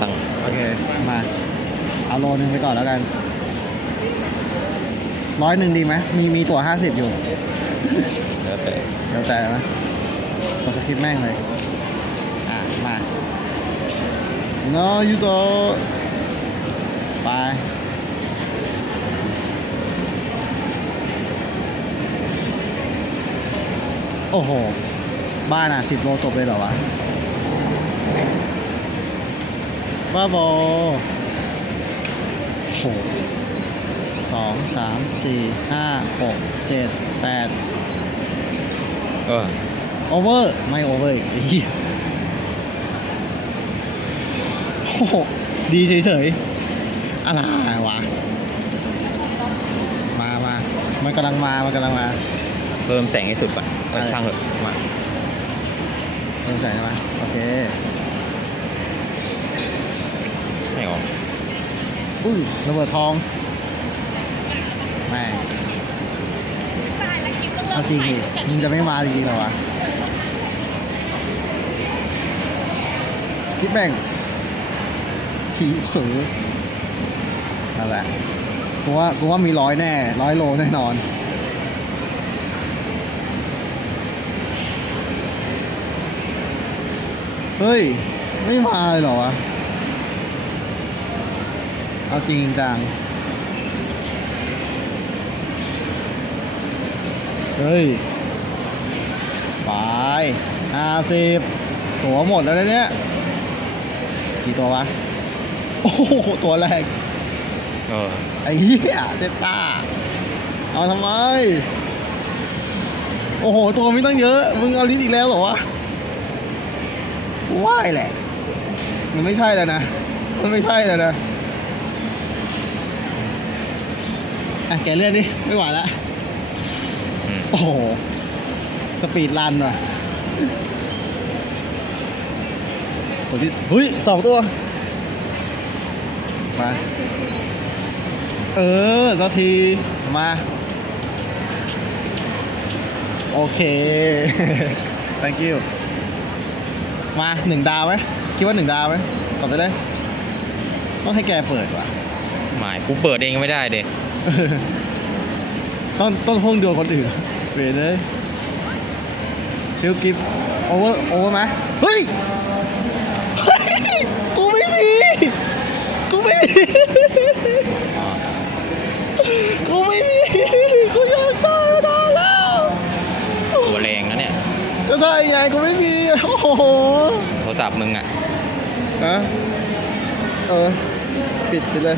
ตังค์โอเค มา เอาโลนึงไปก่อนแล้วกันร้อยหนึ่งดีไหมมีมีตั๋วห้าสิบอยู่ แล้วแต่เดี๋ยวแต่นะกดสคริปต์แม่งเลย อะ มา no you go ไป โอ้โห บ้านอะสิบโลจบเลยเหรอวะ บ้าบอโหสองสามสี่ห้าหกเจ็ดแปดเออโอเวอร์ ไม่โอเวอร์อีกไอ้เหี้ยโอ้โหดีเฉยๆอะไรวะ มามามันกำลังมา มันกำลังมา เพิ่มแสงให้สุดก่อนเออได้ช่างเถอะมาเริ่มใส่ใช่ไหมโอเค ไม่ออกอุ้ยระเบิดทองแม่งเอาจริงดิมึงจะไม่มาจริงๆเหรอวะสกิปแบ่งทีสือนั่นแหละกูว่ากูว่ามีร้อยแน่ร้อยโลแน่นอนเฮ้ย ไม่มาเลยเหรอวะ เอาจริงจัง เฮ้ย ไปห้าสิบตัวหมดแล้วนะเนี่ย กี่ตัววะ โอ้โห ตัวแรก เออ ไอ้เหี้ยเตต้าเอาทำไม โอ้โห ตัวไม่ต้องเยอะ มึงเอาลิ้นอีกแล้วเหรอวะกูว่าแหละ มันไม่ใช่แล้วนะ มันไม่ใช่แล้วนะ อะแกเลื่อนดิ ไม่ไหวแล้วอืมโอ้โห สปีดรันว่ะตัวที่เฮ้ยสองตัว มา เออสักที มา โอเค thank you มาหนึ่งดาวไหมคิดว่าหนึ่งดาวไหมกดไปเลย ต้องให้แกเปิดว่ะหมายกูเปิดเองไม่ได้เด็ ต้องต้องห้องเดียวคนอื่นเวรเลยฟิลกิฟโอเวอร์โอเวอร์ไหมเฮ้ยเฮ้ยกูไม่มีกูไม่มีกูไม่มีกูอยากตายมานานแล้วตัวแรงนะเนี่ยก็ใช่ไงกูไม่มีโอ้โหโทรศัพท์มึงอะฮะเออ ปิดไปเลย